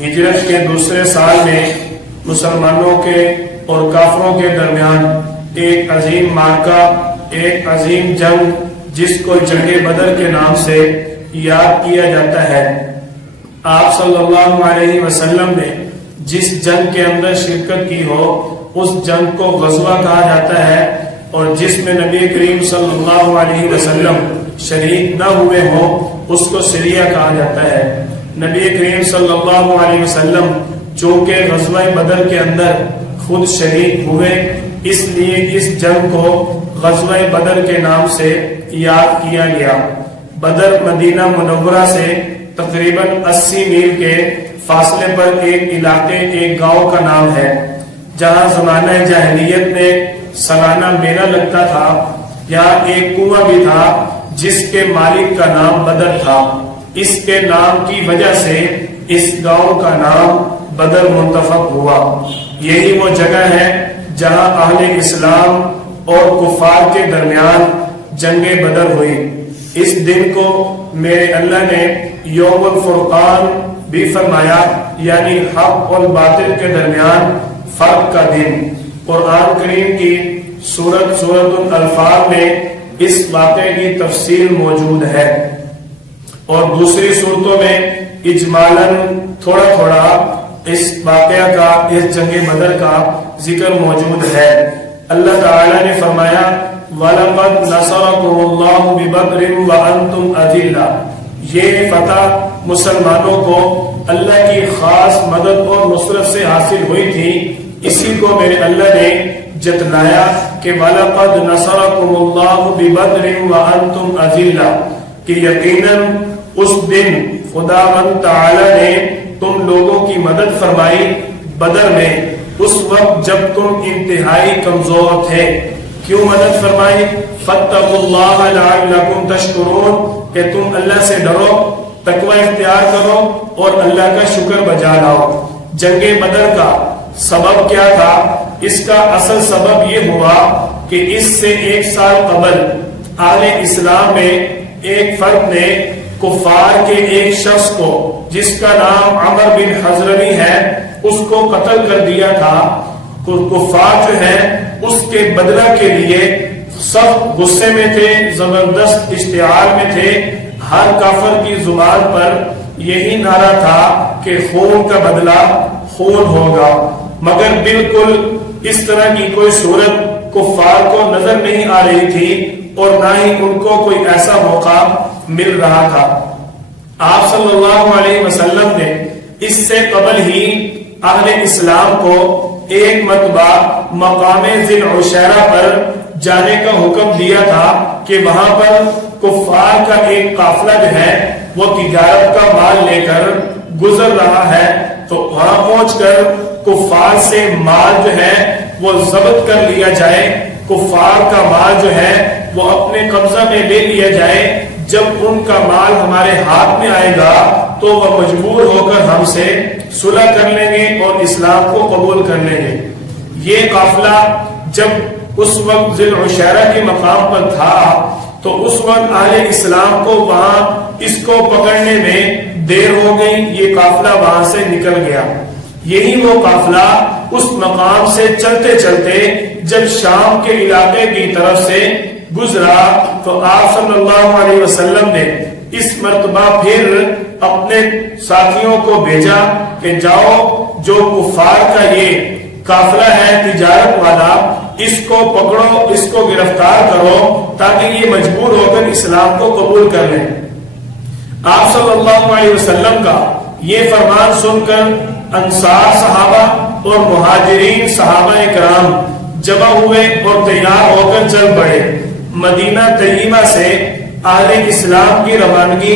ہجرت کے دوسرے سال میں مسلمانوں کے اور کافروں کے درمیان ایک عظیم معرکہ، ایک عظیم جنگ جس کو جنگ بدر کے نام سے یاد کیا جاتا ہے، آپ صلی اللہ علیہ وسلم نے جس جنگ کے اندر شرکت کی ہو اس جنگ کو غزوہ کہا جاتا ہے، اور جس میں نبی کریم صلی اللہ علیہ وسلم شریک نہ ہوئے ہوں اس کو سریہ کہا جاتا ہے۔ نبی کریم صلی اللہ علیہ وسلم چونکہ غزوہ بدر کے اندر خود شریک ہوئے، اس لیے اس جنگ کو غزوہ بدر کے نام سے یاد کیا گیا۔ بدر مدینہ منورہ سے تقریباً 80 میل کے فاصلے پر ایک علاقے، ایک گاؤں کا نام ہے، جہاں زمانہ جاہلیت میں سالانہ میلہ لگتا تھا۔ یہاں ایک کنواں بھی تھا جس کے مالک کا نام بدر تھا۔ اس کے نام کی وجہ سے اس گاؤں کا نام بدر منتخب ہوا۔ یہی وہ جگہ ہے جہاں اہل اسلام اور کفار کے درمیان جنگ بدر ہوئی۔ اس دن کو میرے اللہ نے یوم الفرقان بھی فرمایا، یعنی حق اور باطل کے درمیان فرق کا دن۔ قرآن کریم کی سورت الانفال میں اس واقعے کی تفصیل موجود ہے، اور دوسری صورتوں میں اجمالاً تھوڑا تھوڑا اس واقعہ کا، اس جنگ بدر کا ذکر موجود ہے۔ اللہ تعالی نے فرمایا وَلَقَدْ نَصَرَكُمُ اللَّهُ بِبَدْرٍ وَأَنْتُمْ أَذِلَّةٌ، یہ فتح مسلمانوں کو اللہ کی خاص مدد اور نصرت سے حاصل ہوئی تھی۔ اسی کو میرے اللہ نے جتلایا کہ وَلَقَدْ نَصَرَكُمُ اللَّهُ بِبَدْرٍ وَأَنْتُمْ أَذِلَّةٌ، کہ یقیناً اس دن خداوند تعالی نے تم لوگوں کی مدد فرمائی بدر میں، اس وقت جب تم انتہائی کمزور تھے۔ کیوں مدد فرمائی؟ فَاتَّقُوا اللَّهَ لَعَلَّكُمْ تَشْكُرُونَ، کہ تم اللہ سے ڈرو، تقوی اختیار کرو اور اللہ کا شکر بجا لاؤ۔ جنگ بدر کا سبب کیا تھا؟ اس کا اصل سبب یہ ہوا کہ اس سے 1 سال قبل اہل اسلام میں ایک فرد نے کفار کے ایک شخص کو جس کا نام عمر بن حضرمی ہے اس کو قتل کر دیا تھا۔ کفار جو ہے اس کے بدلہ کے لیے سخت غصے میں تھے، زبردست اشتعال میں تھے۔ ہر کافر کی زبان پر یہی نعرہ تھا کہ خون کا بدلہ خون ہوگا، مگر بالکل اس طرح کی کوئی صورت کفار کو نظر نہیں آ رہی تھی، اور نہ ہی ان کو کوئی ایسا موقع مل رہا تھا۔ آپ صلی اللہ علیہ وسلم نے اس سے قبل ہی اہل اسلام کو ایک مرتبہ مقام ذی العشیرہ پر جانے کا حکم دیا تھا کہ وہاں پر کفار کا ایک قافلہ جو ہے وہ تجارت کا مال لے کر گزر رہا ہے، تو وہاں پہنچ کر کفار سے مال جو ہے وہ ضبط کر لیا جائے، کفار کا مال جو ہے وہ اپنے قبضہ میں لے لیا جائے۔ جب ان کا مال ہمارے ہاتھ میں آئے گا تو وہ مجبور ہو کر ہم سے صلح کر لیں گے اور اسلام کو قبول کر لیں گے۔ یہ قافلہ جب اس وقت ذی العشیرہ کے مقام پر تھا تو اس وقت اہل اسلام کو وہاں اس کو پکڑنے میں دیر ہو گئی، یہ قافلہ وہاں سے نکل گیا۔ یہی وہ قافلہ اس مقام سے چلتے چلتے جب شام کے علاقے کی طرف سے گزرا تو آپ صلی اللہ علیہ وسلم نے اس مرتبہ پھر اپنے ساتھیوں کو بھیجا کہ جاؤ، جو کفار کا یہ قافلہ ہے تجارت والا، اس کو پکڑو، اس کو گرفتار کرو تاکہ یہ مجبور ہو کر اسلام کو قبول کر لیں۔ آپ صلی اللہ علیہ وسلم کا یہ فرمان سن کر انصار صحابہ اور مہاجرین صحابہ کرام جمع ہوئے اور تیار ہو کر چل پڑے۔ مدینہ طیبہ سے اہل اسلام کی روانگی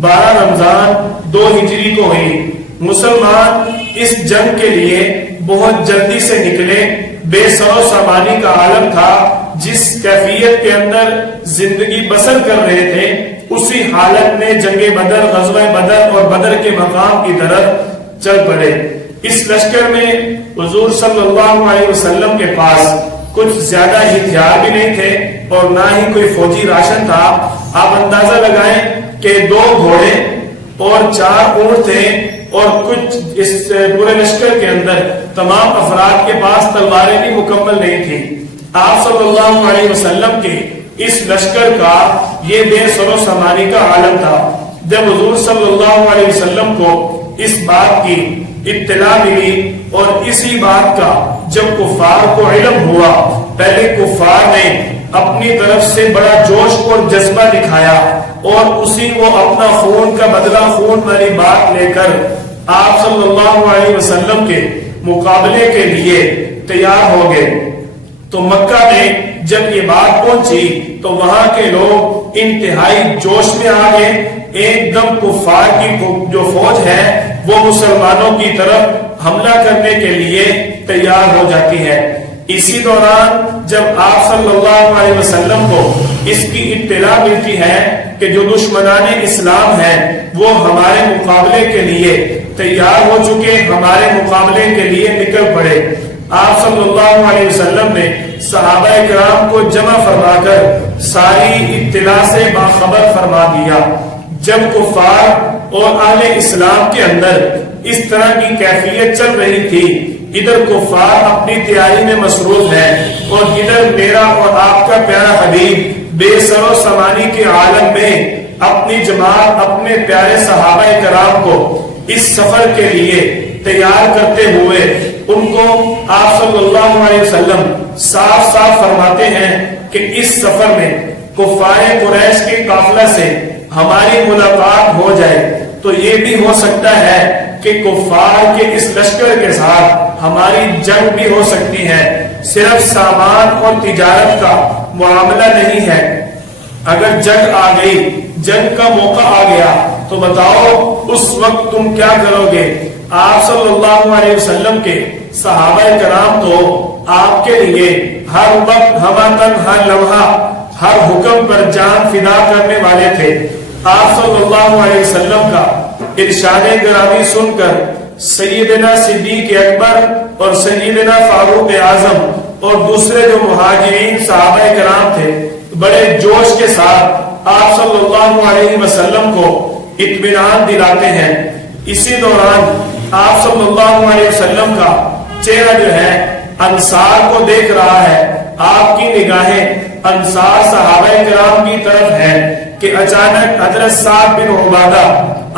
12 رمضان 2 ہجری کو ہوئی۔ مسلمان اس جنگ کے لیے بہت جلدی سے نکلے، بے سر و سامانی کا عالم تھا، جس کیفیت کے اندر زندگی بسر کر رہے تھے اسی حالت میں جنگ بدر، غزوہ بدر اور بدر کے مقام کی طرف چل پڑے۔ اس لشکر میں حضور صلی اللہ علیہ وسلم کے پاس کچھ زیادہ ہتھیار بھی نہیں تھے اور نہ ہی کوئی فوجی راشن تھا۔ آپ اندازہ لگائیں کہ 2 گھوڑے اور 4 اونٹ تھے اور کچھ اس پورے لشکر کے اندر تمام افراد کے پاس تلواریں بھی مکمل نہیں تھی۔ آپ صلی اللہ علیہ وسلم کے اس لشکر کا یہ بے سر و سامانی کا عالم تھا۔ جب حضور صلی اللہ علیہ وسلم کو اس بات کی اطلاع ملی اور اسی بات کا جب کفار کو علم ہوا، پہلے کفار نے اپنی طرف سے بڑا جوش اور جذبہ دکھایا اور اسی کو اپنا خون کا بدلہ خون والی بات لے کر آپ صلی اللہ علیہ وسلم کے مقابلے کے لیے تیار ہو گئے۔ تو مکہ میں جب یہ بات پہنچی تو وہاں کے لوگ انتہائی جوش میں آ گئے، ایک دم کفار کی جو فوج ہے وہ مسلمانوں کی طرف حملہ کرنے کے لیے تیار ہو جاتی ہے۔ اسی دوران جب آپ صلی اللہ علیہ وسلم کو اس کی اطلاع ملتی ہے کہ جو دشمنان اسلام ہیں وہ ہمارے مقابلے کے لیے تیار ہو چکے، ہمارے مقابلے کے لیے نکل پڑے، آپ صلی اللہ علیہ وسلم نے صحابہ کرام کو جمع فرما کر ساری اطلاع سے باخبر فرما دیا۔ جب کفار اور اہل اسلام کے اندر اس طرح کی کیفیت چل رہی تھی، ادھر کفار اپنی تیاری میں مصروف ہے اور ادھر میرا اور آپ کا پیارا حبیب بے سر و سامانی کے عالم میں اپنی جماعت، اپنے پیارے صحابہ کرام کو اس سفر کے لیے تیار کرتے ہوئے ان کو آپ صلی اللہ علیہ وسلم صاف صاف فرماتے ہیں کہ اس سفر میں کفار قریش کے قافلہ سے ہماری ملاقات ہو جائے تو یہ بھی ہو سکتا ہے کہ کفار کے اس لشکر کے ساتھ ہماری جنگ بھی ہو سکتی ہے، صرف سامان اور تجارت کا معاملہ نہیں ہے۔ اگر جنگ آ گئی، جنگ کا موقع آ گیا تو بتاؤ اس وقت تم کیا کرو گے؟ آپ صلی اللہ علیہ وسلم کے صحابہ کرام تو آپ کے لیے ہر وقت ہمتن ہر لمحہ ہر حکم پر جان فدا کرنے والے تھے۔ آپ صلی اللہ علیہ وسلم کا ارشاد گرامی سن کر سیدنا صدیق اکبر اور سیدنا فاروق اعظم اور دوسرے جو مہاجرین صحابہ کرام تھے بڑے جوش کے ساتھ آپ صلی اللہ علیہ وسلم کو اطمینان دلاتے ہیں۔ اسی دوران آپ صلی اللہ علیہ وسلم کا چہرہ جو ہے انصار کو دیکھ رہا ہے، آپ کی نگاہیں انصار صحابہ کرام کی طرف ہے کہ اچانک حضرت سعد بن عبادہ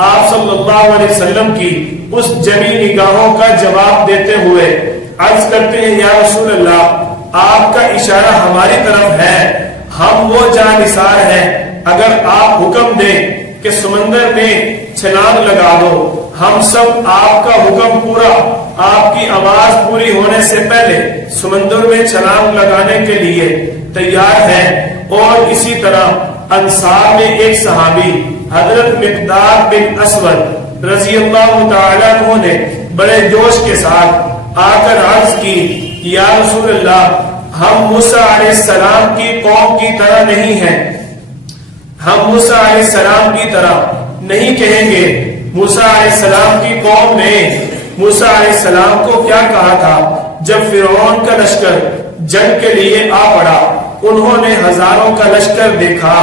آپ صلی اللہ علیہ وسلم کی اس جمی نگاہوں کا جواب دیتے ہوئے عرض کرتے ہیں، یا رسول اللہ آپ کا اشارہ ہماری طرف ہے، ہم وہ جانثار ہیں، اگر آپ حکم دیں کہ سمندر میں چھلانگ لگا دو، ہم سب آپ کا حکم پورا، آپ کی آواز پوری ہونے سے پہلے سمندر میں چھلانگ لگانے کے لیے تیار ہیں۔ اور اسی طرح انصار میں ایک صحابی حضرت مقداد بن اسود رضی اللہ تعالیٰ عنہ نے بڑے جوش کے ساتھ آ کر عرض کی، یا رسول اللہ ہم موسیٰ علیہ السلام کی قوم کی طرح نہیں ہیں، ہم موسیٰ علیہ السلام کی طرح نہیں کہیں گے۔ موسیٰ علیہ السلام کی قوم نے موسیٰ علیہ السلام کو کیا کہا تھا؟ جب فرعون کا لشکر جنگ کے لیے آ پڑا، انہوں نے ہزاروں کا لشکر دیکھا،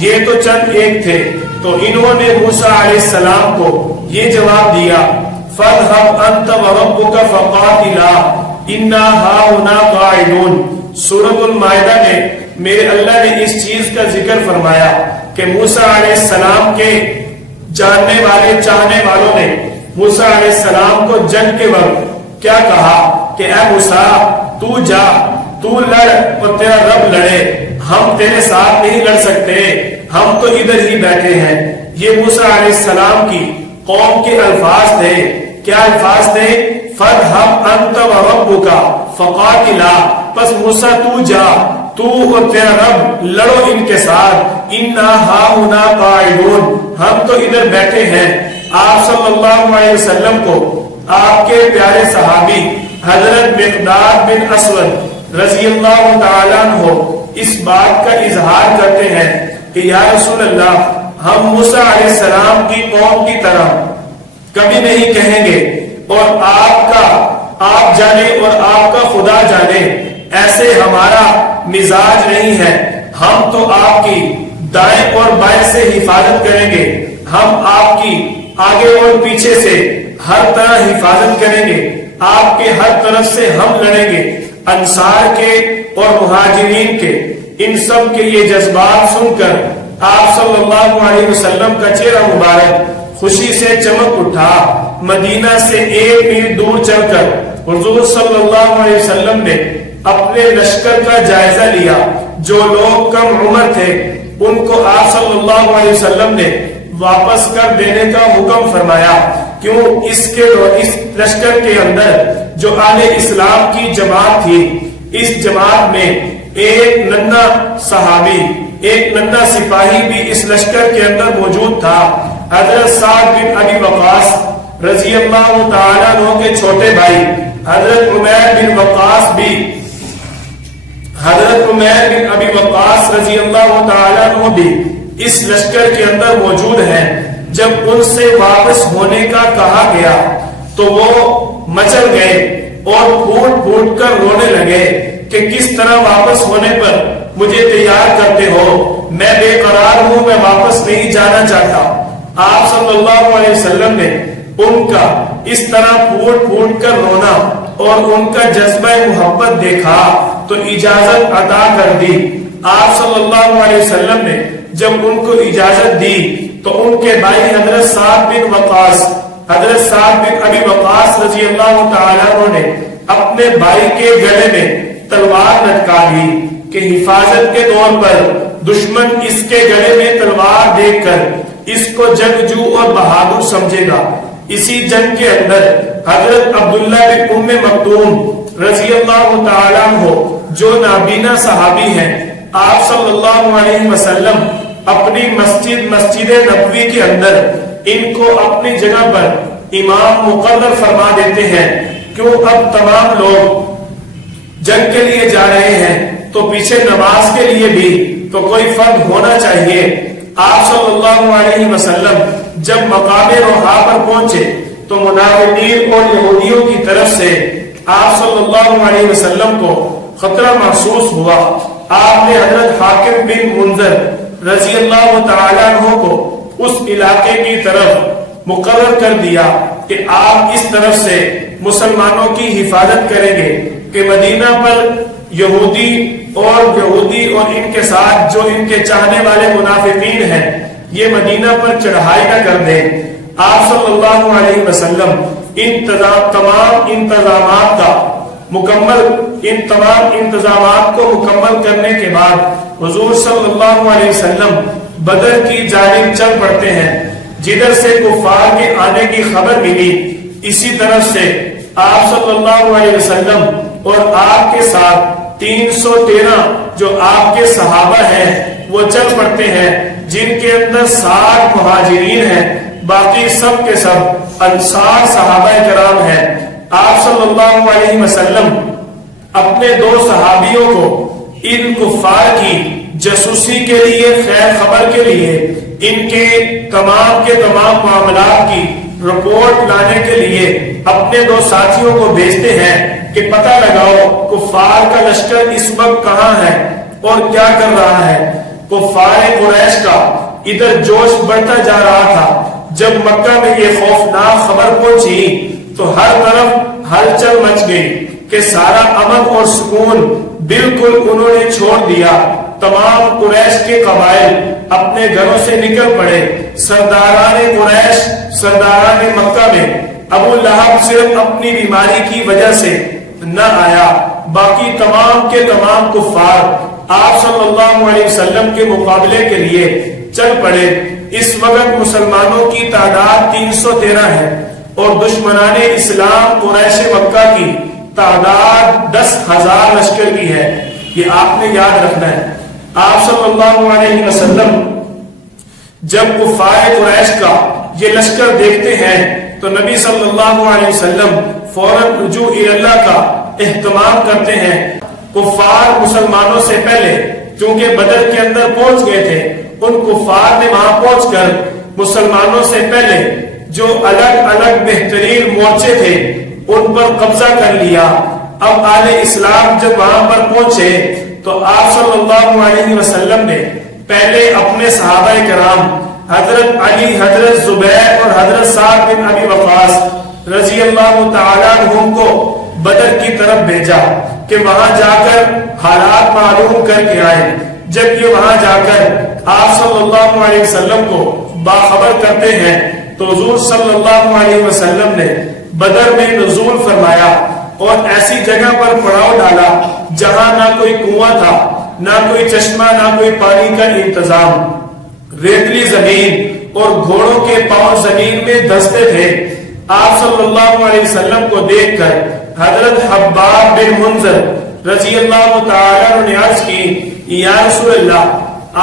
یہ تو چند ایک تھے، تو انہوں نے موسیٰ علیہ السلام کو یہ جواب دیا، فَاذْهَبْ أَنْتَ وَرَبُّكَ فَقَاتِلَا إِنَّا هَاهُنَا قَاعِدُونَ۔ سورۃ المائدہ میں میرے اللہ نے اس چیز کا ذکر فرمایا کہ موسیٰ علیہ السلام کے جاننے والے چاہنے والوں نے موسیٰ علیہ السلام کو جنگ کے وقت کیا کہا کہ اے موسیٰ تو جا، تو لڑ اور تیرا رب لڑے، ہم تیرے ساتھ نہیں لڑ سکتے، ہم تو ادھر ہی بیٹھے ہیں۔ یہ موسیٰ علیہ السلام کی قوم کے الفاظ تھے۔ کیا الفاظ تھے؟ فَاذْهَبْ أَنْتَ وَرَبُّكَ فَقَاتِلَا، پس موسیٰ تو جا، تو اور تیرا رب لڑو ان کے ساتھ، اِنَّا هَاهُنَا قَاعِدُونَ، ہم تو ادھر بیٹھے ہیں۔ آپ صلی اللہ علیہ وسلم کو آپ کے پیارے صحابی حضرت مقداد بن اسود رضی اللہ تعالیٰ عنہ اس بات کا اظہار کرتے ہیں کہ یا رسول اللہ ہم موسیٰ علیہ السلام کی قوم کی طرح کبھی نہیں کہیں گے، اور آپ جانے اور آپ کا خدا جانے ایسے ہمارا مزاج نہیں ہے، ہم تو آپ کی دائیں اور بائیں سے حفاظت کریں گے، ہم آپ کی آگے اور پیچھے سے ہر طرح حفاظت کریں گے، آپ کے ہر طرف سے ہم لڑیں گے۔ انصار کے اور مہاجرین کے ان سب کے یہ جذبات سن کر آپ صلی اللہ علیہ وسلم کا چہرہ مبارک خوشی سے چمک اٹھا۔ مدینہ سے 1 میل دور چل کر حضور صلی اللہ علیہ وسلم نے اپنے لشکر کا جائزہ لیا۔ جو لوگ کم عمر تھے ان کو آپ صلی اللہ علیہ وسلم نے واپس کر دینے کا حکم فرمایا۔ کیوں؟ اس لشکر کے اندر جو اہل اسلام کی جماعت تھی، اس جماعت میں ایک ننھا صحابی، ایک ننھا سپاہی بھی اس لشکر کے اندر موجود تھا۔ حضرت سعد بن ابی وقاص رضی اللہ تعالیٰ عنہ کے چھوٹے بھائی حضرت عمیر بن وقاص بھی حضرت عمیر بن ابی وقاص رضی اللہ تعالیٰ عنہ بھی اس لشکر کے اندر موجود ہیں۔ جب ان سے واپس ہونے کا کہا گیا تو وہ مچل گئے اور پھوٹ پھوٹ کر رونے لگے کہ کس طرح واپس ہونے پر مجھے تیار کرتے ہو، میں بے قرار ہوں، میں واپس نہیں جانا چاہتا۔ آپ صلی اللہ علیہ وسلم نے ان کا اس طرح پھوٹ پھوٹ کر رونا اور ان کا جذبہ محبت دیکھا تو اجازت عطا کر دی۔ آپ صلی اللہ علیہ وسلم نے جب ان کو اجازت دی تو ان کے بھائی حضرت سعد بن ابی وقاص رضی اللہ تعالیٰ عنہ نے اپنے بھائی کے گلے میں تلوار لٹکا دی کہ حفاظت کے طور پر دشمن اس کے گلے میں تلوار دیکھ کر اس کو جنگجو اور بہادر سمجھے گا۔ اسی جنگ کے اندر حضرت عبداللہ بن ام مکتوم رضی اللہ تعالیٰ عنہ جو نابینا صحابی ہیں، آپ صلی اللہ علیہ وسلم اپنی مسجد نبوی کے اندر ان کو اپنی جگہ پر امام مقرر فرما دیتے ہیں۔ کیوں؟ اب تمام لوگ جنگ کے لیے جا رہے ہیں تو پیچھے نماز کے لیے بھی تو کوئی فرد ہونا چاہیے۔ آپ صلی اللہ علیہ وسلم جب مقام روحا پر پہنچے تو منافقین اور یہودیوں کی طرف سے آپ صلی اللہ علیہ وسلم کو خطرہ محسوس ہوا۔ آپ نے حضرت حاکم بن منذر رضی اللہ تعالیٰ عنہ کو اس علاقے کی طرف مقرر کر دیا کہ آپ اس طرف سے مسلمانوں کی حفاظت کریں گے کہ مدینہ پر یہودی اور ان کے ساتھ جو ان کے چاہنے والے منافقین ہیں یہ مدینہ پر چڑھائی نہ کر دیں۔ آپ صلی اللہ علیہ وسلم تمام انتظامات کو مکمل کرنے کے بعد حضور صلی اللہ علیہ وسلم بدر کی جانب چل پڑتے ہیں۔ جدھر سے کفار کے آنے کی خبر ملی اسی طرف سے آپ صلی اللہ علیہ وسلم اور آپ کے ساتھ 313 جو آپ کے صحابہ ہیں وہ چل پڑتے ہیں، جن کے اندر 60 مہاجرین ہیں، باقی سب کے سب انصار صحابہ کرام ہیں۔ آپ صلی اللہ علیہ وسلم اپنے 2 صحابیوں کو ان کفار کی جاسوسی کے لیے، خیر خبر کے لیے، ان کے تمام معاملات کی رپورٹ لانے کے لیے اپنے 2 ساتھیوں کو بھیجتے ہیں کہ پتہ لگاؤ کفار کا لشکر اس وقت کہاں ہے اور کیا کر رہا ہے۔ کفار قریش کا ادھر جوش بڑھتا جا رہا تھا۔ جب مکہ میں یہ خوفناک خبر پہنچی تو ہر طرف ہلچل مچ گئی کہ سارا امن اور سکون بالکل انہوں نے چھوڑ دیا۔ تمام قریش کے قبائل اپنے گھروں سے نکل پڑے۔ سرداران قریش، سرداران مکہ میں ابو لہب صرف اپنی بیماری کی وجہ سے نہ آیا، باقی تمام کے تمام کفار آپ صلی اللہ علیہ وسلم کے مقابلے کے لیے چل پڑے۔ اس وقت مسلمانوں کی تعداد 313 ہے اور دشمنان اسلام قریش مکہ کی تعداد 10,000 لشکر کی ہے۔ یہ آپ نے یاد رکھنا ہے۔ آپ صلی اللہ علیہ وسلم جب کفار قریش کا یہ لشکر دیکھتے ہیں تو نبی صلی اللہ علیہ وسلم فوراً رجوع اللہ کا اہتمام کرتے ہیں۔ کفار مسلمانوں سے پہلے چونکہ بدر کے اندر پہنچ گئے تھے، ان کفار نے وہاں پہنچ کر مسلمانوں سے پہلے جو الگ الگ بہترین مورچے تھے ان پر قبضہ کر لیا۔ اب اہل اسلام جب وہاں پر پہنچے تو آپ صلی اللہ علیہ وسلم نے پہلے اپنے صحابہ کرام حضرت علی، حضرت زبیر اور حضرت سعد بن ابی وقاص رضی اللہ تعالیٰ عنہ کو بدر کی طرف بھیجا کہ وہاں جا کر حالات معلوم کر کے آئے۔ جب یہ وہاں جا کر آپ صلی اللہ علیہ وسلم کو باخبر کرتے ہیں تو حضور صلی اللہ علیہ وسلم نے بدر میں نزول فرمایا اور ایسی جگہ پر پڑاؤ ڈالا جہاں نہ کوئی کنواں تھا، نہ کوئی چشمہ، نہ کوئی پانی کا انتظام، ریتلی زمین اور گھوڑوں کے پاؤں زمین میں دھستے تھے۔ آپ صلی اللہ علیہ وسلم کو دیکھ کر حضرت حباب بن منذر رضی اللہ تعالیٰ عنہ نے عرض کی، یا رسول اللہ،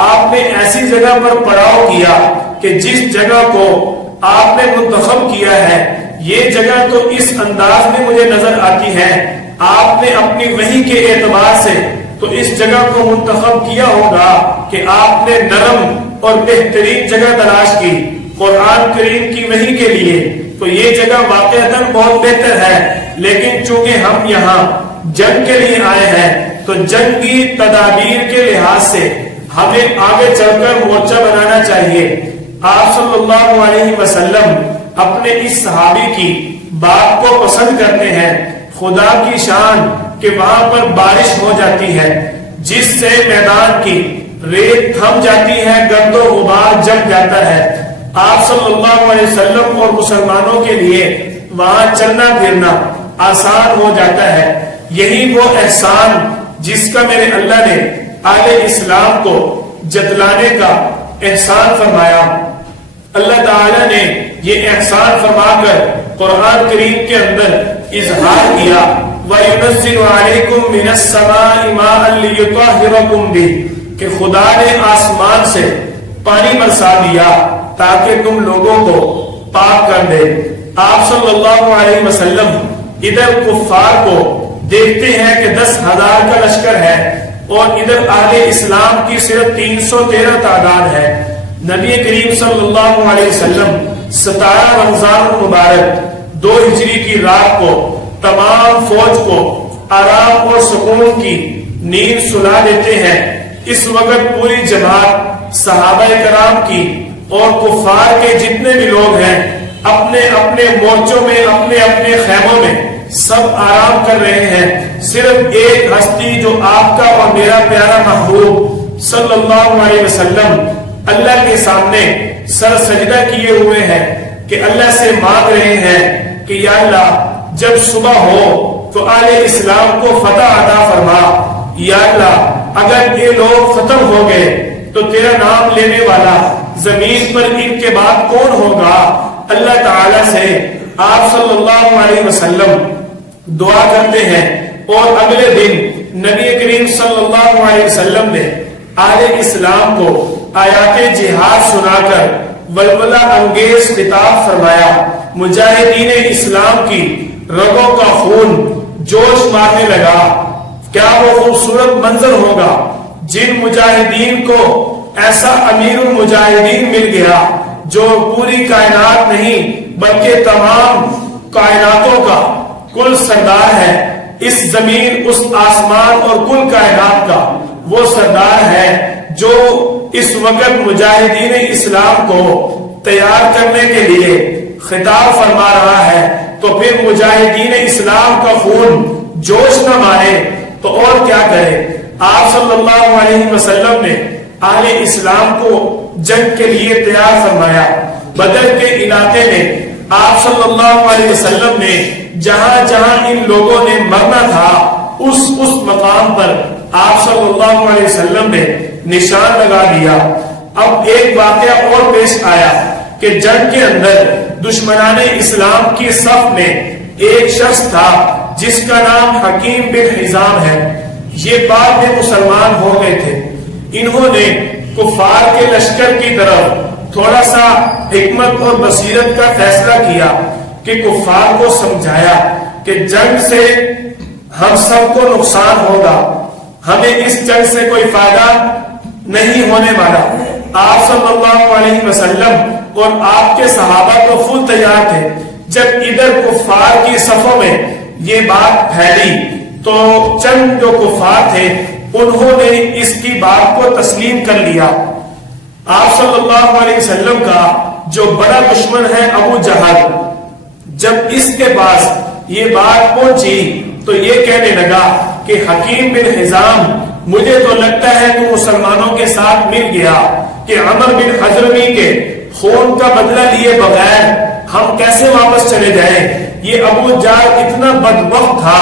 آپ نے ایسی جگہ پر پڑاؤ کیا کہ جس جگہ کو آپ نے منتخب کیا ہے یہ جگہ تو اس انداز میں مجھے نظر آتی ہے، آپ نے اپنی وحی کے اعتبار سے تو اس جگہ کو منتخب کیا ہوگا کہ آپ نے نرم اور بہترین جگہ تلاش کی قرآن کریم کی وحی کے لیے، تو یہ جگہ واقعتاً بہت بہتر ہے، لیکن چونکہ ہم یہاں جنگ کے لیے آئے ہیں تو جنگی تدابیر کے لحاظ سے ہمیں آگے چل کر مورچہ بنانا چاہیے۔ آپ صلی اللہ علیہ وسلم اپنے اس صحابی کی بات کو پسند کرتے ہیں، خدا کی شان کہ وہاں پر بارش ہو جاتی ہے جس سے میدان کی ریت تھم جاتی ہے، گرد و غبار جم جاتا ہے۔ آپ صلی اللہ علیہ وسلم اور مسلمانوں کے لیے وہاں چلنا پھرنا آسان ہو جاتا ہے۔ یہی وہ احسان جس کا میرے اللہ نے اہل اسلام کو جتلانے کا احسان فرمایا۔ اللہ تعالیٰ نے یہ احسان فرما کر قرآن کریم کے اندر اظہار کیا، وَيُنَزِّلُ عَلَيْكُم مِّنَ السَّمَاءِ مَاءً لِيُطَهِّرَكُم بِهِ، کہ خدا نے آسمان سے پانی برسا دیا تاکہ تم لوگوں کو پاک کر دے۔ آپ صلی اللہ علیہ وسلم ادھر کفار کو دیکھتے ہیں کہ 10,000 کا لشکر ہے اور ادھر اہل اسلام کی صرف 313 تعداد ہے۔ نبی کریم صلی اللہ علیہ وسلم 17 رمضان المبارک 2 ہجری کی رات کو تمام فوج کو آرام اور سکون کی نیند سلا دیتے ہیں۔ اس وقت پوری جماعت صحابہ کرام کی اور کفار کے جتنے بھی لوگ ہیں اپنے اپنے مورچوں میں، اپنے اپنے خیموں میں سب آرام کر رہے ہیں۔ صرف ایک ہستی جو آپ کا اور میرا پیارا محبوب صلی اللہ علیہ وسلم اللہ کے سامنے سر سجدہ کیے ہوئے ہیں کہ اللہ سے مانگ رہے ہیں کہ یا اللہ جب صبح ہو تو اہل اسلام کو فتح عطا فرما، یا اللہ اگر یہ لوگ ختم ہو گئے تو تیرا نام لینے والا زمین پر ان کے بعد کون ہوگا۔ اللہ تعالیٰ سے آپ صلی اللہ علیہ وسلم دعا کرتے ہیں اور اگلے دن نبی کریم صلی اللہ علیہ وسلم نے اہل اسلام کو آیات جہاد سنا کر ولولہ انگیز خطاب فرمایا۔ مجاہدین اسلام کی رگوں کا خون جوش مارنے لگا۔ کیا وہ خوبصورت منظر ہوگا جن مجاہدین کو ایسا امیر المجاہدین مل گیا جو پوری کائنات نہیں بلکہ تمام کائناتوں کا کل سردار ہے، اس زمین اس آسمان اور کل کائنات کا وہ سردار ہے جو اس وقت مجاہدین اسلام کو تیار کرنے کے لیے خطاب فرما رہا ہے، تو پھر مجاہدین اسلام کا خون جوش نہ مارے تو اور کیا کرے۔ آپ صلی اللہ علیہ وسلم نے اہل اسلام کو جنگ کے لیے تیار فرمایا۔ بدر کے علاقے میں آپ صلی اللہ علیہ وسلم نے جہاں جہاں ان لوگوں نے مرنا تھا اس مقام پر آپ صلی اللہ علیہ وسلم نے نشان لگا دیا۔ اب ایک واقعہ اور پیش آیا کہ جنگ کے اندر دشمنان اسلام کی صف میں ایک شخص تھا جس کا نام حکیم بن حزام ہے۔ یہ بعد میں مسلمان ہو گئے تھے۔ انہوں نے کفار کے لشکر کی طرف تھوڑا سا حکمت اور بصیرت کا فیصلہ کیا کہ کفار کو سمجھایا کہ جنگ سے ہم سب کو نقصان ہوگا، ہمیں اس جنگ سے کوئی فائدہ نہیں ہونے والا۔ آپ صلی اللہ علیہ وسلم اور آپ کے صحابہ تو خود تیار تھے۔ جب ادھر کفار کی صفوں میں یہ بات پھیلی تو چند جو کفار تھے انہوں نے اس کی بات کو تسلیم کر لیا۔ آپ صلی اللہ علیہ وسلم کا جو بڑا دشمن ہے ابو جہل، جب اس کے پاس یہ بات پہنچی تو یہ کہنے لگا کہ حکیم بن حزام مجھے تو لگتا ہے تو مسلمانوں کے ساتھ مل گیا کہ عمر بن حضرمی کے خون کا بدلہ لیے بغیر ہم کیسے واپس چلے جائیں. یہ ابو جہل اتنا بدبخت تھا,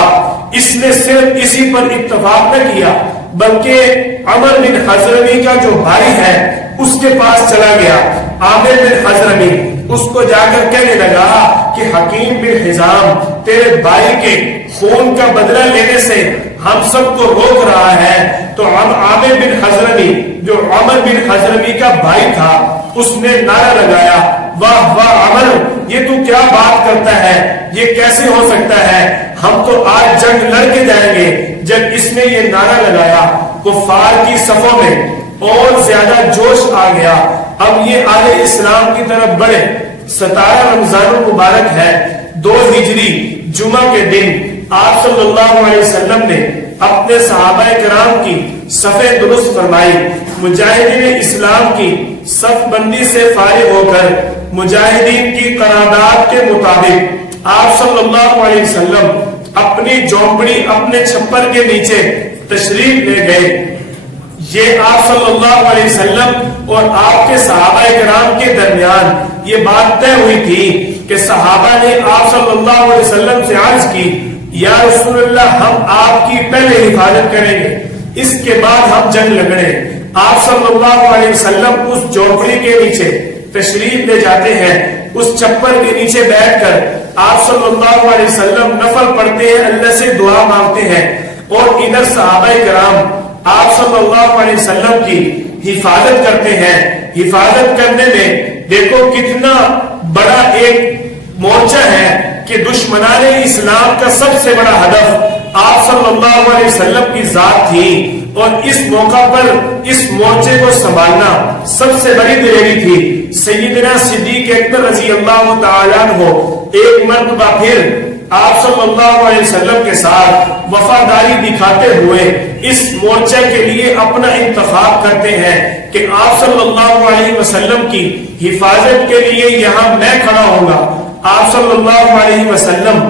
اس نے صرف اسی پر اتفاق نہ کیا بلکہ عمر بن حضرمی کا جو بھائی ہے اس کے پاس چلا گیا. عامر بن حضرمی اس کو جا کر کہنے لگا کہ حکیم بن حزام تیرے بھائی کے خون کا بدلہ لینے سے ہم سب کو روک رہا ہے. تو عامر بن حضرمی جو عمر بن حضرمی کا بھائی تھا اس نے نعرہ لگایا, واہ واہ عمر, یہ تو کیا بات کرتا ہے, یہ کیسے ہو سکتا ہے, ہم تو آج جنگ لڑ کے جائیں گے. جب اس نے یہ نعرہ لگایا کفار کی صفوں میں اور زیادہ جوش آ گیا. اب یہ اہل اسلام کی طرف بڑھے. 17 رمضان المبارک ہے, 2 ہجری جمعہ کے دن آپ صلی اللہ علیہ وسلم نے اپنے صحابہ کرام کی صفیں درست فرمائی. مجاہدین اسلام کی صف بندی سے فارغ ہو کر مجاہدین کی قرارداد کے مطابق آپ صلی اللہ علیہ وسلم اپنی جھونپڑی اپنے چھپر کے نیچے تشریف لے گئے. یہ آپ صلی اللہ علیہ وسلم اور آپ کے صحابہ کرام کے درمیان یہ بات طے ہوئی تھی کہ صحابہ نے آپ صلی اللہ علیہ وسلم سے عرض کی, یا رسول اللہ ہم آپ کی پہلے حفاظت کریں گے, اس کے بعد ہم جنگ لڑیں. آپ صلی اللہ علیہ وسلم اس جھونپڑی کے نیچے تشریف لے جاتے ہیں. اس چھپر کے نیچے بیٹھ کر آپ صلی اللہ علیہ وسلم نفل پڑھتے ہیں, اللہ سے دعا مانگتے ہیں, اور ادھر صحابہ کرام آپ صلی اللہ علیہ وسلم کی حفاظت کرتے ہیں. حفاظت کرنے میں دیکھو کتنا بڑا ایک مورچہ ہے کہ دشمنان اسلام کا سب سے بڑا ہدف آپ صلی اللہ علیہ وسلم کی ذات تھی, اور اس موقع پر اس مورچے کو سنبھالنا سب سے بڑی دلیری تھی. سیدنا صدیق اکبر رضی اللہ تعالیٰ عنہ ایک مرتبہ پھر آپ صلی اللہ علیہ وسلم کے ساتھ وفاداری دکھاتے ہوئے اس مورچے کے لیے اپنا انتخاب کرتے ہیں کہ آپ صلی اللہ علیہ وسلم کی حفاظت کے لیے یہاں میں کھڑا ہوں گا. آپ صلی اللہ علیہ وسلم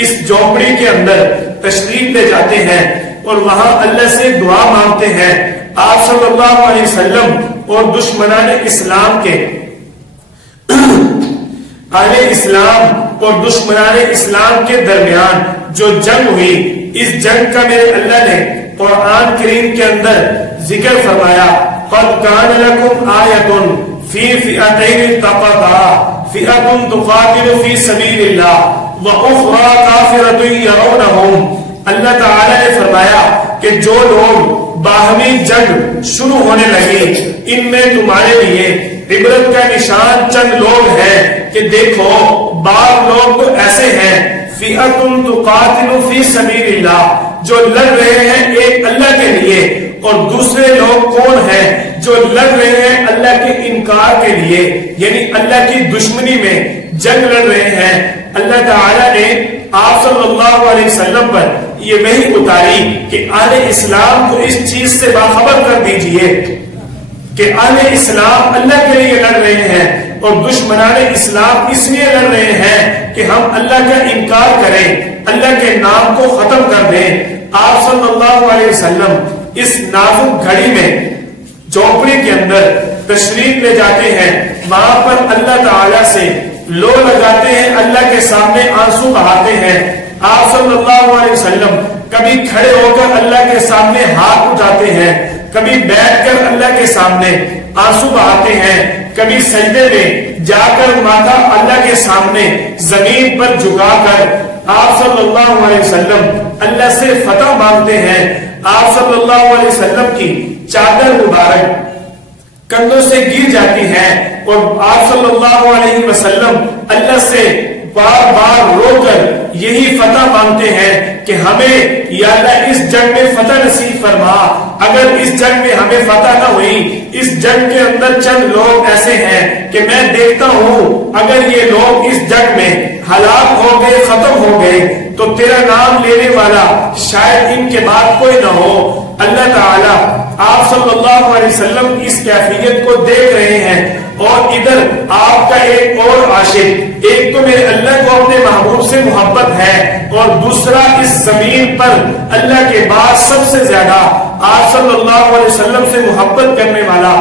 اس جھونپڑی کے اندر تشریف لے جاتے ہیں اور وہاں اللہ سے دعا مانگتے ہیں. آپ صلی اللہ علیہ وسلم اور دشمنان اسلام کے اہل اسلام اور دشمنان اسلام کے درمیان جو جنگ ہوئی, اس جنگ کا میرے اللہ نے قرآن کریم کے اندر ذکر فرمایا, قد کان لکم آیۃ فی فئتین التقطا فئۃ تقاتل فی سبیل اللہ واخری کافرۃ یرونہم. اللہ تعالی نے فرمایا کہ جو لوگ باہمی جنگ شروع ہونے لگے ان میں تمہارے لیے عبرت کا نشان چند لوگ ہیں کہ دیکھو بعض لوگ تو ایسے ہیں فئۃ تقاتل فی سبیل اللہ جو لڑ رہے ہیں ایک اللہ کے لیے, اور دوسرے لوگ کون ہیں جو لڑ رہے ہیں اللہ کے انکار کے لیے, یعنی اللہ کی دشمنی میں جنگ لڑ رہے ہیں. اللہ تعالی نے آپ صلی اللہ علیہ وسلم پر یہ وحی اتاری کہ اہل اسلام کو اس چیز سے باخبر کر دیجئے کہ اہل اسلام اللہ کے لیے لڑ رہے ہیں اور دشمنان اسلام اس لیے لڑ رہے ہیں کہ ہم اللہ کا انکار کریں, اللہ کے نام کو ختم کر دیں. آپ صلی اللہ علیہ وسلم اس نازک گھڑی میں جھونپڑی کے اندر تشریف لے جاتے ہیں. وہاں پر اللہ تعالی سے لو لگاتے ہیں, اللہ کے سامنے آنسو بہاتے ہیں. آپ صلی اللہ علیہ وسلم کبھی کھڑے ہو کر اللہ کے سامنے ہاتھ اٹھاتے ہیں, کبھی بیٹھ کر اللہ کے سامنے آنسو بہاتے ہیں, کبھی سجدے میں جا کر ماتھا اللہ کے سامنے زمین پر جھکا کر آپ صلی اللہ علیہ وسلم اللہ سے فتح مانگتے ہیں. آپ صلی اللہ علیہ وسلم کی چادر مبارک کندھوں سے گر جاتی ہے اور آپ صلی اللہ علیہ وسلم اللہ سے بار بار رو کر یہی فتح مانگتے ہیں کہ ہمیں یا اللہ اس جنگ میں فتح نصیب فرما. اگر اس جنگ میں ہمیں فتح نہ ہوئی, اس جنگ کے اندر چند لوگ ایسے ہیں کہ میں دیکھتا ہوں اگر یہ لوگ اس جنگ میں ہلاک ہو گئے, ختم ہو گئے, تو تیرا نام لینے والا شاید ان کے بعد کوئی نہ ہو. اللہ تعالی آپ صلی اللہ علیہ وسلم کی اس کیفیت کو دیکھ رہے ہیں, اور ادھر آپ کا ایک اور عاشق, ایک تو میرے اللہ کو اپنے محبوب سے محبت ہے، اور دوسرا اس زمین پر اللہ کے بعد سب سے زیادہ آپ صلی اللہ علیہ وسلم سے محبت کرنے والا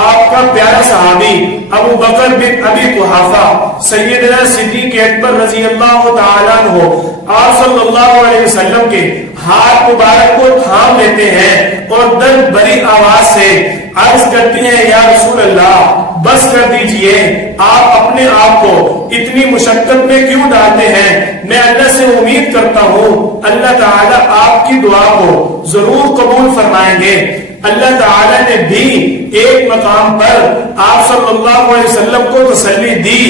آپ کا پیارا صحابی ابو بکر بن ابی قحافہ سیدنا صدیق اکبر رضی اللہ تعالیٰ عنہ آپ صلی اللہ علیہ وسلم کے ہاتھ مبارک کو تھام لیتے ہیں اور درد بھری آواز سے عرض کرتی ہیں، یا رسول اللہ بس کر دیجئے، آپ اپنے آپ کو اتنی مشقت میں کیوں ڈالتے ہیں؟ میں اللہ سے امید کرتا ہوں اللہ تعالیٰ آپ کی دعا کو ضرور قبول فرمائیں گے۔ اللہ تعالیٰ نے بھی ایک مقام پر آپ صلی اللہ علیہ وسلم کو تسلی دی،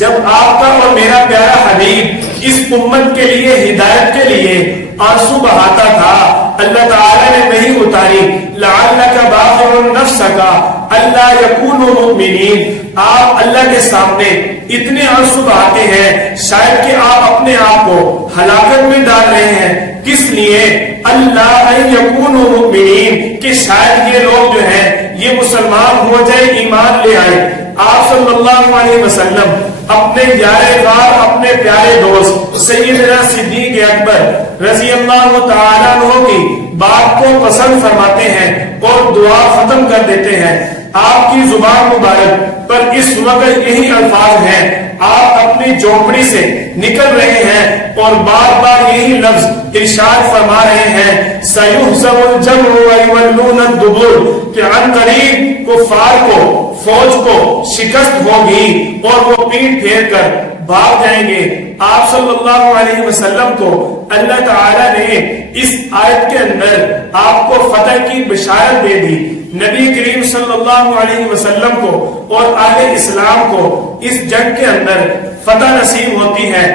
جب آپ کا اور میرا پیارا حبیب اس امت کے لیے ہدایت کے لیے آنسو بہاتا تھا، اللہ تعالیٰ نے نہیں اتاری لعلک باخع نفسک الا یکونوا مؤمنین۔ آپ اللہ کے سامنے اتنے آنسو بہاتے ہیں شاید کہ آپ اپنے آپ کو ہلاکت میں ڈال رہے ہیں، کس لیے؟ اللہ ان یکونوا مؤمنین، کہ شاید یہ لوگ جو ہیں یہ مسلمان ہو جائے، ایمان لے آئے۔ آپ صلی اللہ علیہ وسلم اپنے یار غار، اپنے پیارے دوست سیدنا صدیق اکبر رضی اللہ تعالیٰ عنہ کی بات کو پسند فرماتے ہیں اور دعا ختم کر دیتے ہیں۔ آپ کی زبان مبارک پر اس وقت یہی الفاظ ہیں، آپ اپنی جھونپڑی سے نکل رہے ہیں اور بار بار یہی لفظ ارشاد فرما رہے ہیں، سَيُحْزَمُ الْجَمْعُ وَيُوَلُّونَ الدُّبُرَ، کہ عن قریب کفار کو، فوج کو شکست ہوگی اور وہ پیٹ پھیر کر بھاگ جائیں گے۔ آپ صلی اللہ علیہ وسلم کو اللہ تعالیٰ نے اس آیت کے اندر آپ کو فتح کی بشارت دے دی۔ نبی کریم صلی اللہ علیہ وسلم کو اور اہل اسلام کو اس جنگ کے اندر فتح نصیب ہوتی ہے۔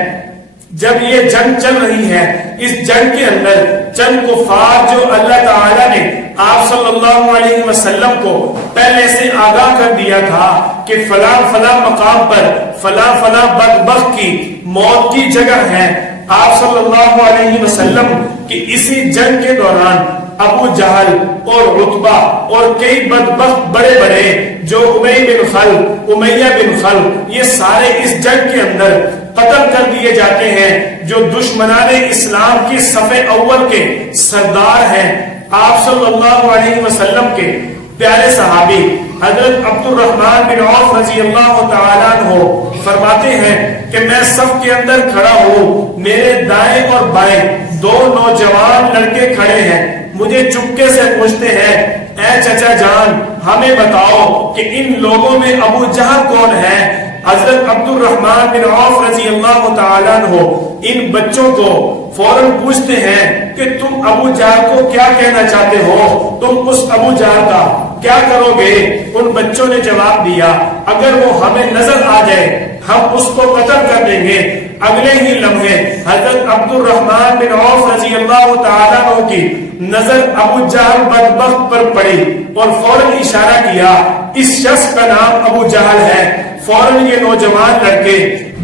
جب یہ جنگ چل رہی ہے، اس جنگ کے اندر چند کفار جو اللہ تعالیٰ نے آپ صلی اللہ علیہ وسلم کو پہلے سے آگاہ کر دیا تھا کہ فلاں فلاں مقام پر فلاں فلاں بدبخت کی موت کی جگہ ہے، آپ صلی اللہ علیہ وسلم کی اسی جنگ کے دوران ابو جہل اور عتبہ اور کئی بدبخت بڑے بڑے جو امیہ بن خلف، یہ سارے اس جنگ کے اندر قتل کر دیے جاتے ہیں، جو دشمنان اسلام کی صف اول کے سردار ہیں۔ آپ صلی اللہ علیہ وسلم کے پیارے صحابی حضرت عبد الرحمن بن عوف رضی اللہ تعالیٰ عنہ فرماتے ہیں کہ میں صف کے اندر کھڑا ہوں، میرے دائیں اور بائیں دو نوجوان لڑکے کھڑے ہیں، مجھے چپکے سے پوچھتے ہیں، اے چچا جان ہمیں بتاؤ کہ ان لوگوں میں ابو جہل کون ہے؟ حضرت عبد الرحمن بن عوف رضی اللہ تعالیٰ عنہ ان بچوں کو فوراً پوچھتے ہیں کہ تم ابو جہل کو کیا کہنا چاہتے ہو؟ تم اس ابو جہل کا کیا کرو گے؟ ان بچوں نے جواب دیا، اگر وہ ہمیں نظر آ جائے ہم اس کو قتل کر دیں گے۔ اگلے ہی لمحے حضرت عبد الرحمن بن عوف رضی اللہ تعالیٰ عنہ کی نظر ابو جہل بدبخت پر پڑی اور فوراً اشارہ کیا، اس شخص کا نام ابو جہل ہے۔ فوراً یہ نوجوان لڑکے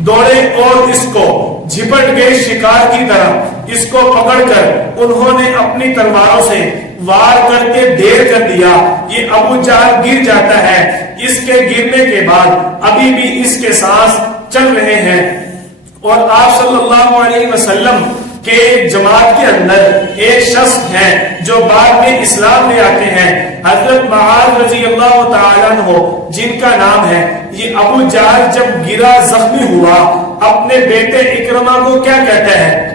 دوڑے اور اس کو جھپٹ گئے شکار کی طرح، اس کو پکڑ کر انہوں نے اپنی تلواروں سے وار کر کے ڈھیر کر دیا۔ یہ ابو جہل گر جاتا ہے، اس کے گرنے کے بعد ابھی بھی اس کے سانس چل رہے ہیں، اور آپ صلی اللہ علیہ وسلم کہ جماعت کے اندر ایک شخص ہے جو بعد میں اسلام لے آتے ہیں، حضرت معاذ رضی اللہ تعالیٰ عنہ جن کا نام ہے۔ یہ ابو جہل جب گرا زخمی ہوا اپنے بیٹے اکرمہ کو کیا کہتا ہے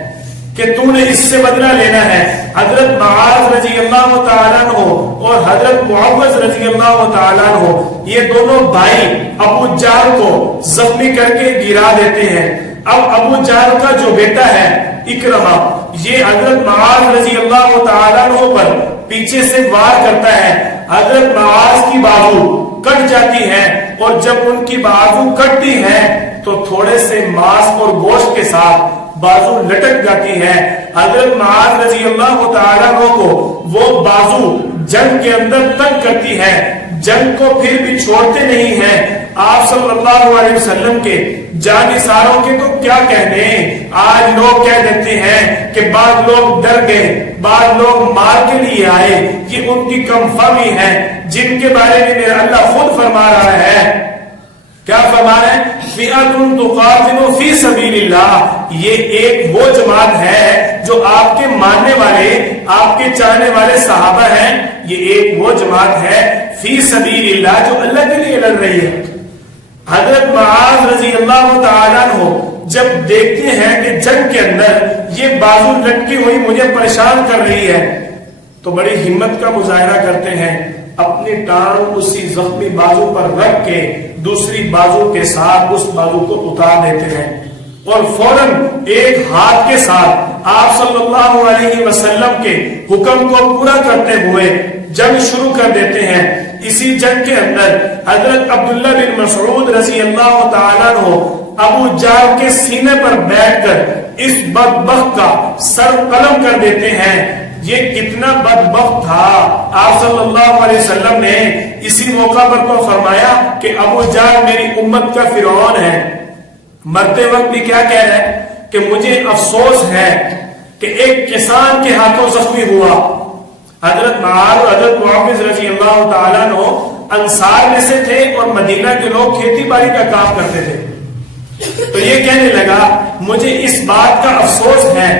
کہ تو نے اس سے بدلہ لینا ہے۔ حضرت معاذ رضی اللہ تعالیٰ عنہ اور حضرت معوذ رضی اللہ تعالیٰ عنہ یہ دونوں بھائی ابو جہل کو زخمی کر کے گرا دیتے ہیں۔ اب ابو جہل کا جو بیٹا ہے اکرمہ، یہ حضرت معاذ رضی اللہ تعالیٰ عنہ پر پیچھے سے وار کرتا ہے، حضرت معاذ کی بازو کٹ جاتی ہے، اور جب ان کی بازو کٹتی ہے تو تھوڑے سے ماس اور گوشت کے ساتھ بازو لٹک جاتی ہے۔ حضرت معاذ رضی اللہ تعالیٰ عنہ کو وہ بازو جنگ کے اندر تنگ کرتی ہے، جنگ کو پھر بھی چھوڑتے نہیں ہیں۔ آپ صلی اللہ علیہ وسلم کے جانثاروں کے تو کیا کہنے، آج لوگ کہہ دیتے ہیں کہ بعض لوگ ڈر گئے، بعض لوگ مار کے لیے آئے، یہ ان کی کم فہمی ہے، جن کے بارے میں میرا اللہ خود فرما رہا ہے کیا فرما رہے ہیں؟ فئۃ تقاتل فی سبیل اللہ، یہ ایک وہ جماعت ہے جو آپ کے ماننے والے، آپ کے چاہنے والے صحابہ ہیں، یہ ایک وہ جماعت ہے فی سبیل اللہ جو اللہ کے لیے لڑ رہی ہے۔ حضرت معاذ رضی اللہ تعالیٰ عنہ جب دیکھتے ہیں کہ جنگ کے اندر یہ بازو لٹکی ہوئی مجھے پریشان کر رہی ہے تو بڑی ہمت کا مظاہرہ کرتے ہیں، اپنی ٹانگ اسی زخمی بازو پر رکھ کے دوسری بازو کے ساتھ اس بازو کو اتار دیتے ہیں اور فوراً ایک ہاتھ کے ساتھ آپ صلی اللہ علیہ وسلم کے حکم کو پورا کرتے ہوئے جنگ شروع کر دیتے ہیں۔ اسی جنگ کے اندر حضرت عبداللہ بن مسعود رضی اللہ تعالیٰ عنہ ابو جہل کے سینے پر بیٹھ کر اس بدبخت کا سر قلم کر دیتے ہیں۔ یہ کتنا بدبخت تھا، آپ صلی اللہ علیہ وسلم نے اسی موقع پر تو فرمایا کہ ابو جہل میری امت کا فرعون ہے۔ مرتے وقت بھی کیا کہہ رہے ہیں کہ مجھے افسوس ہے کہ ایک کسان کے ہاتھوں زخمی ہوا۔ حضرت معاذ اور حضرت معاویہ رضی اللہ تعالیٰ عنہ انصار میں سے تھے اور مدینہ کے لوگ کھیتی باڑی کا کام کرتے تھے، تو یہ کہنے لگا مجھے اس بات کا افسوس ہے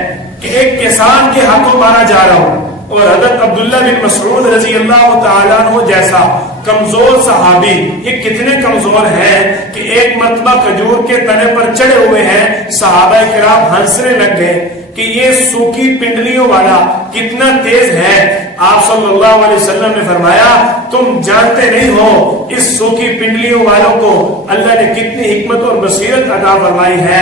کہ ایک کسان کے ہاتھوں مارا جا رہا ہوں۔ اور حضرت عبداللہ بن مسعود رضی اللہ تعالیٰ عنہ جیسا کمزور صحابی، یہ کتنے کمزور ہیں کہ ایک مرتبہ کھجور کے تنے پر چڑھے ہوئے ہیں، صحابہ کرام ہنسنے لگ گئے کہ یہ سوکھی پنڈلیوں والا کتنا تیز ہے۔ آپ صلی اللہ علیہ وسلم نے فرمایا تم جانتے نہیں ہو اس سوکھی پنڈلیوں والوں کو اللہ نے کتنی حکمت اور بصیرت عطا فرمائی ہے۔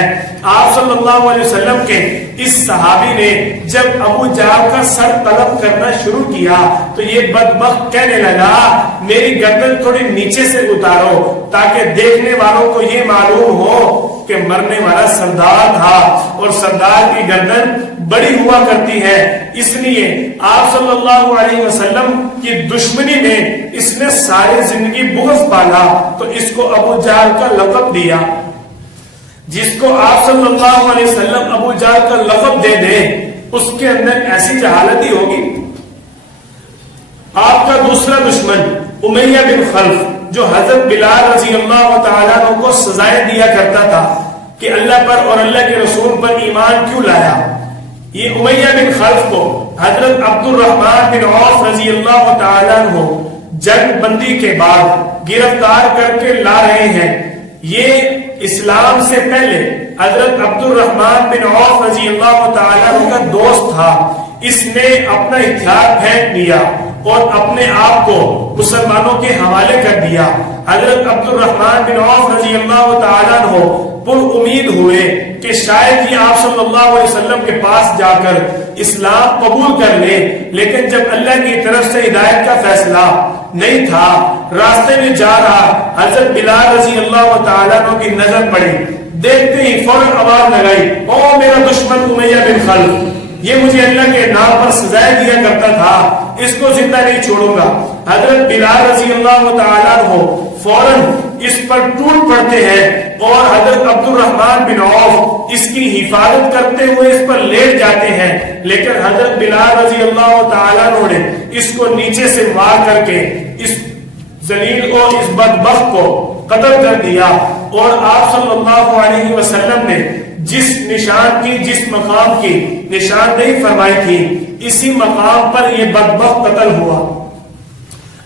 آپ صلی اللہ علیہ وسلم کے اس صحابی نے جب ابو جہل کا سر قلم کرنا شروع کیا تو یہ بدبخت کہنے لگا میری گردن تھوڑی نیچے سے اتارو تاکہ دیکھنے والوں کو یہ معلوم ہو کہ مرنے والا سردار تھا اور سردار کی گردن بڑی ہوا کرتی ہے۔ اس لیے آپ صلی اللہ علیہ وسلم کی دشمنی میں اس نے ساری زندگی بغض پالا تو اس کو ابو جہل کا لقب دیا۔ جس کو آپ صلی اللہ علیہ وسلم ابو جہل کا لقب دے دیں اس کے اندر ایسی جہالت ہی ہوگی۔ آپ کا دوسرا دشمن امیہ بن خلف جو حضرت بلال رضی اللہ تعالیٰ عنہ کو سزائیں دیا کرتا تھا کہ اللہ پر اور اللہ کے رسول پر ایمان کیوں لایا، یہ امیہ بن خلف کو حضرت عبد الرحمن بن عوف رضی اللہ تعالیٰ عنہ جنگ بندی کے بعد گرفتار کر کے لا رہے ہیں۔ یہ اسلام سے پہلے حضرت عبد الرحمن بن عوف رضی اللہ تعالیٰ عنہ کا دوست تھا۔ اس نے اپنا ہتھیار پھینک دیا اور اپنے آپ کو مسلمانوں کے حوالے کر دیا۔ حضرت عبد الرحمن بن عوف رضی اللہ تعالیٰ عنہ پر امید ہوئے کہ شاید یہ آپ صلی اللہ علیہ وسلم کے پاس جا کر اسلام قبول کر لے، لیکن جب اللہ کی طرف سے ہدایت کا فیصلہ نہیں تھا، راستے میں جا رہا حضرت بلال رضی اللہ تعالیٰ عنہ کی نظر پڑی، دیکھتے ہی فوراً آواز لگائی او میرا دشمن امیہ بن خلف، یہ مجھے اللہ کے نام پر سزائیں دیا کرتا تھا، اس کو زندہ نہیں چھوڑوں گا۔ حضرت بلال رضی اللہ تعالیٰ عنہ فوراً اس پر ٹوٹ پڑتے ہیں اور حضرت عبد الرحمن بن عوف اس کی حفاظت کرتے ہوئے اس پر لیٹ جاتے ہیں، لیکن حضرت بلال رضی اللہ تعالیٰ عنہ نے اس کو نیچے سے وار کر کے اس ذلیل کو، اس بدبخت کو قتل کر دیا۔ اور آپ صلی اللہ علیہ وسلم نے جس نشان کی، جس مقام کی نشاندہی فرمائی تھی، اسی مقام پر یہ بدبخت قتل ہوا۔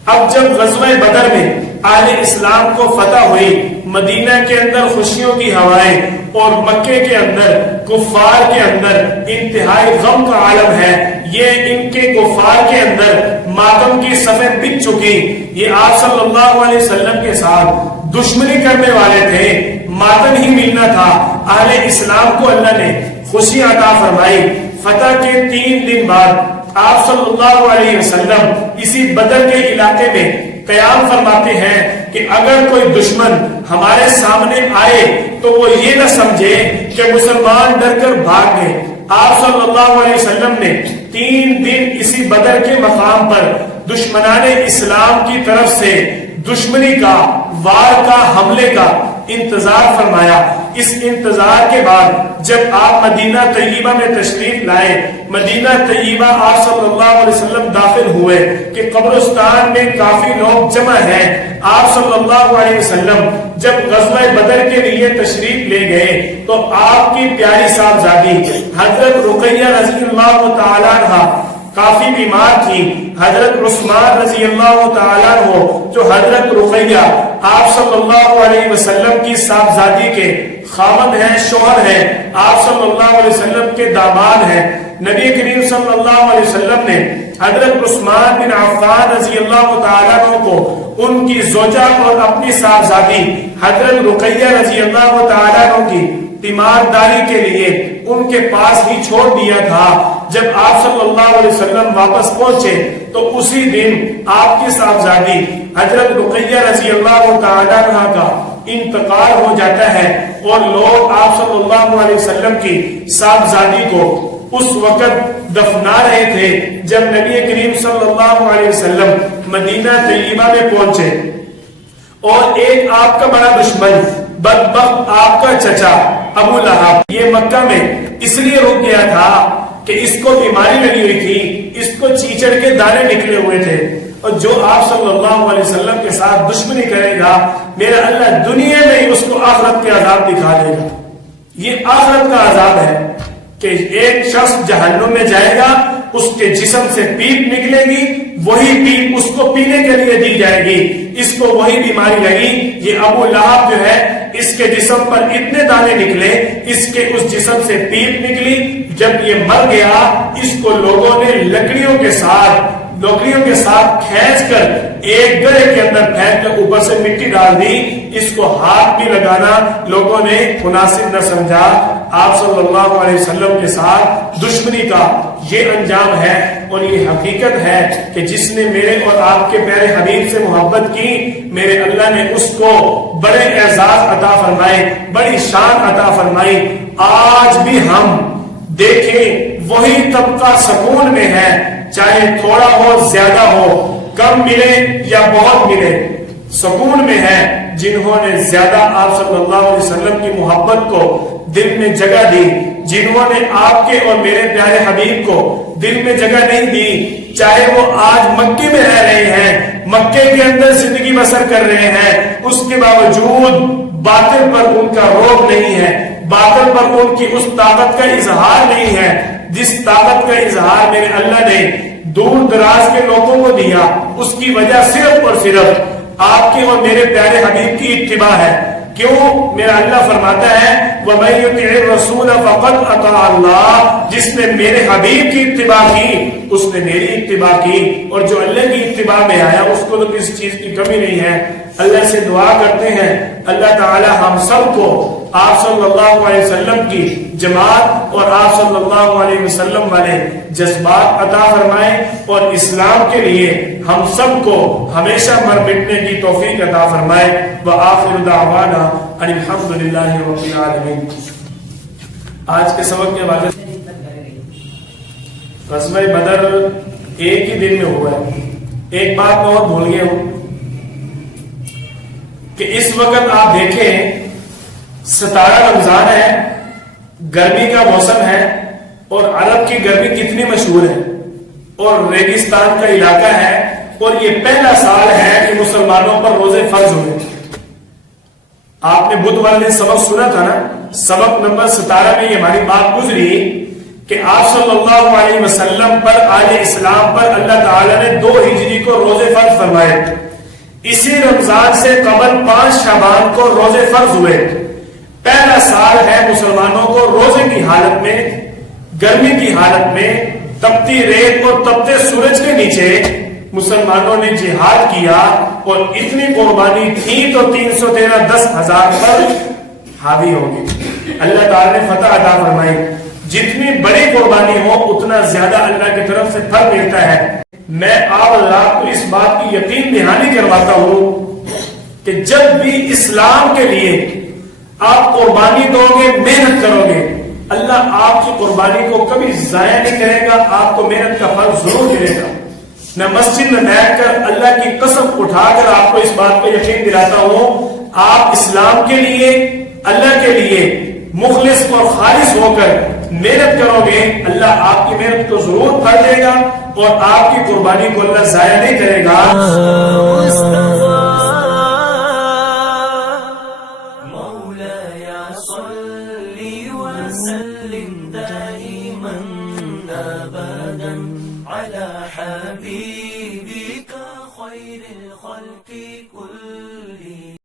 اب جب غزوہ بدر میں اہل اسلام کو فتح ہوئی، مدینہ کے اندر خوشیوں کی ہوائیں اور مکے کے اندر کفار کے اندر انتہائی غم کا عالم ہے، یہ ان کے کفار کے اندر ماتم کی صفیں بچ چکی۔ یہ آپ صلی اللہ علیہ وسلم کے ساتھ دشمنی کرنے والے تھے، ماتم ہی ملنا تھا۔ اہل اسلام کو اللہ نے خوشی عطا فرمائی۔ فتح کے 3 دن بعد آپ صلی اللہ علیہ وسلم اسی بدر کے علاقے میں قیام فرماتے ہیں کہ اگر کوئی دشمن ہمارے سامنے آئے تو وہ یہ نہ سمجھے کہ مسلمان ڈر کر بھاگ گئے۔ آپ صلی اللہ علیہ وسلم نے 3 دن اسی بدر کے مقام پر دشمنان اسلام کی طرف سے دشمنی کا، وار کا، حملے کا انتظار فرمایا۔ اس انتظار کے بعد جب آپ مدینہ طیبہ میں تشریف لائے، مدینہ طیبہ آپ صلی اللہ علیہ وسلم داخل ہوئے کہ قبرستان میں کافی لوگ جمع ہیں، آپ صلی اللہ علیہ وسلم جب غزوہ بدر کے لیے تشریف لے گئے تو آپ کی پیاری صاحبزادی حضرت رقیہ رضی اللہ تعالیٰ عنہ کافی بیمار تھی، حضرت عثمان رضی اللہ تعالیٰ عنہ جو حضرت رقیہ آپ صلی اللہ علیہ وسلم کی صاحبزادی کے خاوند ہیں، شوہر ہیں، آپ صلی اللہ علیہ وسلم کے داماد ہیں، نبی کریم صلی اللہ علیہ وسلم نے حضرت عثمان بن عفان رضی اللہ تعالیٰ عنہ کو ان کی زوجہ اور اپنی صاحبزادی حضرت رقیہ رضی اللہ تعالیٰ عنہ کی تیمارداری کے لیے ان کے پاس ہی چھوڑ دیا تھا۔ جب آپ صلی اللہ علیہ وسلم واپس پہنچے تو اسی دن آپ کی صاحبزادی حضرت رقیہ رضی اللہ تعالیٰ عنہ کا انتقال ہو جاتا ہے، اور لوگ آپ صلی اللہ علیہ وسلم کی صاحبزادی کو اس وقت دفنا رہے تھے جب نبی کریم صلی اللہ علیہ وسلم مدینہ طیبہ میں پہنچے، اور ایک آپ کا بڑا دشمن بدبخت آپ کا چچا ابو لہب یہ مکہ میں اس لیے رک گیا تھا کہ اس کو بیماری لگی ہوئی تھی، اس کو چیچڑ کے دانے نکلے ہوئے تھے، اور جو آپ صلی اللہ علیہ وسلم کے ساتھ دشمنی کرے گا میرا اللہ دنیا میں ہی اس کو آخرت کے عذاب دکھا دے گا۔ یہ آخرت کا عذاب ہے کہ ایک شخص جہنم میں جائے گا، اس کے جسم سے پیپ نکلے گی، وہی پیپ اس کو پینے کے لیے دی جائے گی، اس کو وہی بیماری لگی۔ یہ ابو لہب جو ہے اس کے جسم پر اتنے دانے نکلے، اس کے اس جسم سے پیپ نکلی، جب یہ مر گیا اس کو لوگوں نے لکڑیوں کے ساتھ کھینچ کر ایک گڑھے کے اندر پھینک کر اوپر سے مٹی ڈال دی، اس کو ہاتھ بھی لگانا لوگوں نے مناسب نہ سمجھا۔ آپ صلی اللہ علیہ وسلم کے ساتھ دشمنی کا یہ انجام ہے، اور یہ حقیقت ہے کہ جس نے میرے اور آپ کے پیارے حبیب سے محبت کی میرے اللہ نے اس کو بڑے اعزاز عطا فرمائے، بڑی شان عطا فرمائی۔ آج بھی ہم دیکھیں وہی طبقہ سکون میں ہے، چاہے تھوڑا ہو زیادہ ہو، کم ملے یا بہت ملے، سکون میں ہے جنہوں نے زیادہ آپ صلی اللہ علیہ وسلم کی محبت کو دل میں جگہ دی، جنہوں نے آپ کے اور میرے پیارے حبیب کو دل میں جگہ نہیں دی، چاہے وہ آج مکے میں رہ رہے ہیں، مکے کے اندر زندگی بسر کر رہے ہیں، اس کے باوجود باطل پر ان کا روب نہیں ہے، باطل پر ان کی اس طاقت کا اظہار نہیں ہے جس طاقت کا اظہار میرے اللہ نے دور دراز کے لوگوں کو دیا۔ اس کی وجہ صرف اور صرف آپ کے اور میرے پیارے حبیب کی اتباع ہے۔ کیوں؟ میرا اللہ فرماتا ہے وَمَن يُطِعِ الرَّسُولَ فَقَدْ أَطَاعَ اللَّهَ، جس نے میرے حبیب کی اتباع کی اس نے میری اتباع کی، اور جو اللہ کی اتباع میں آیا اس کو تو کسی چیز کی کمی نہیں ہے۔ اللہ سے دعا کرتے ہیں اللہ تعالی ہم سب کو آپ صلی اللہ علیہ وسلم کی جماعت اور آپ صلی اللہ علیہ وسلم والے جذبات عطا فرمائے، اور اسلام کے لیے ہم سب کو ہمیشہ مر مٹنے کی توفیق عطا فرمائے۔ وآخر دعوانا ان الحمد للہ رب العالمین۔ آج کے سبق کے حوالے سے غزوہ بدر ایک ہی دن میں ہوا ہے۔ ایک بات میں اور بھول گیا ہوں کہ اس وقت آپ دیکھیں 17 رمضان ہے، گرمی کا موسم ہے، اور عرب کی گرمی کتنی مشہور ہے، اور ریگستان کا علاقہ ہے، اور یہ پہلا سال ہے کہ مسلمانوں پر روزے فرض ہوئے۔ آپ نے بدھ والے دن سبق سنا تھا نا، سبق نمبر 17 میں یہ ہماری بات گزری کہ آپ صلی اللہ علیہ وسلم پر آل اسلام پر اللہ تعالیٰ نے 2 ہجری کو روزے فرض فرمائے۔ اسی رمضان سے قبل 5 شعبان کو روزے فرض ہوئے۔ پہلا سال ہے مسلمانوں کو روزے کی حالت میں، گرمی کی حالت میں، تپتی ریت اور تپتے سورج کے نیچے مسلمانوں نے جہاد کیا، اور اتنی قربانی تھی تو 313 10,000 پر حاوی ہوگی۔ اللہ تعالیٰ نے فتح عطا فرمائی۔ جتنی بڑی قربانی ہو اتنا زیادہ اللہ کی طرف سے پھل ملتا ہے۔ میں آپ اللہ کو اس بات کی یقین دہانی کرواتا ہوں کہ جب بھی اسلام کے لیے آپ قربانی دو گے، محنت کرو گے، اللہ آپ کی قربانی کو کبھی ضائع نہیں کرے گا، آپ کو محنت کا پھل ضرور ملے گا۔ میں مسجد میں بیٹھ کر اللہ کی قسم اٹھا کر آپ کو اس بات کو یقین دلاتا ہوں، آپ اسلام کے لیے اللہ کے لیے مخلص اور خالص ہو کر محنت کرو گے، اللہ آپ کی محنت کو ضرور پھل دے گا اور آپ کی قربانی کو اللہ ضائع نہیں کرے گا۔ مولاي صل وسلم دائما أبدا على حبيبك خير الخلق كلهم